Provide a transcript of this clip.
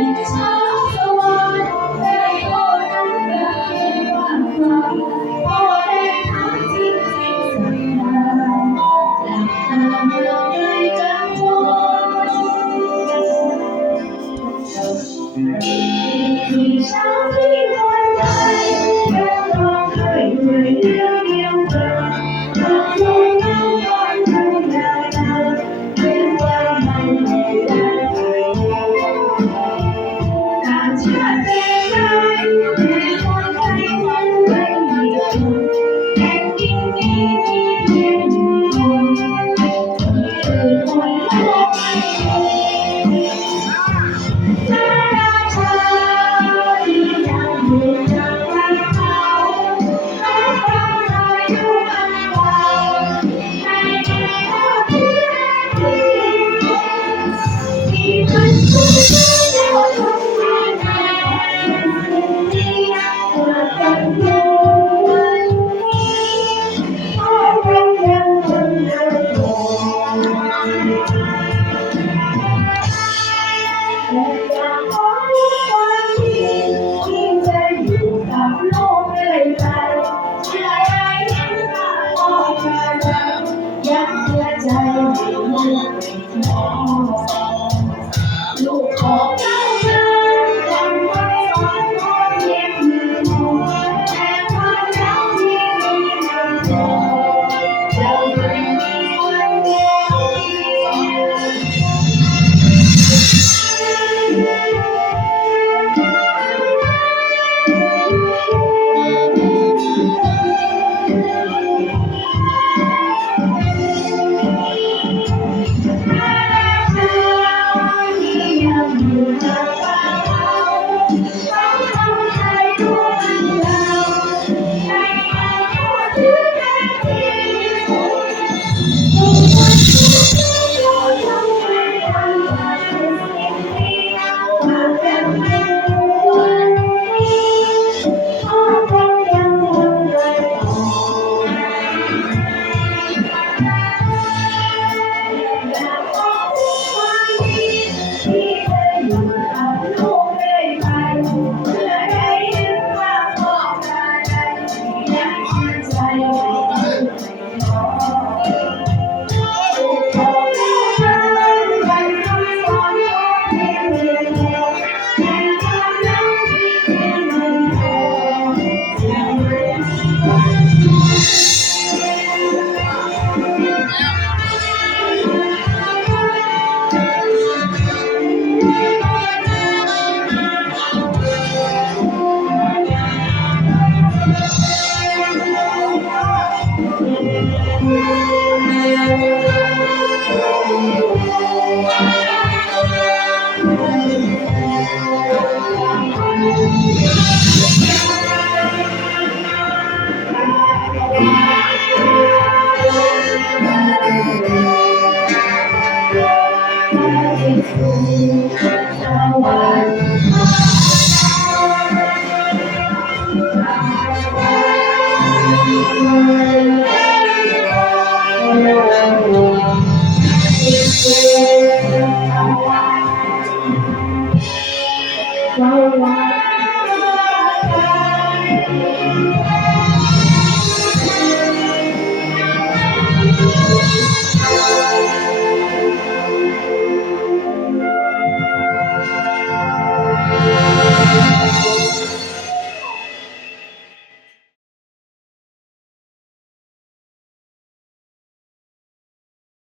一场。 ยักเพื่อใจให้ลูกไม่ท้อลูกขอ Música Amén. Bye.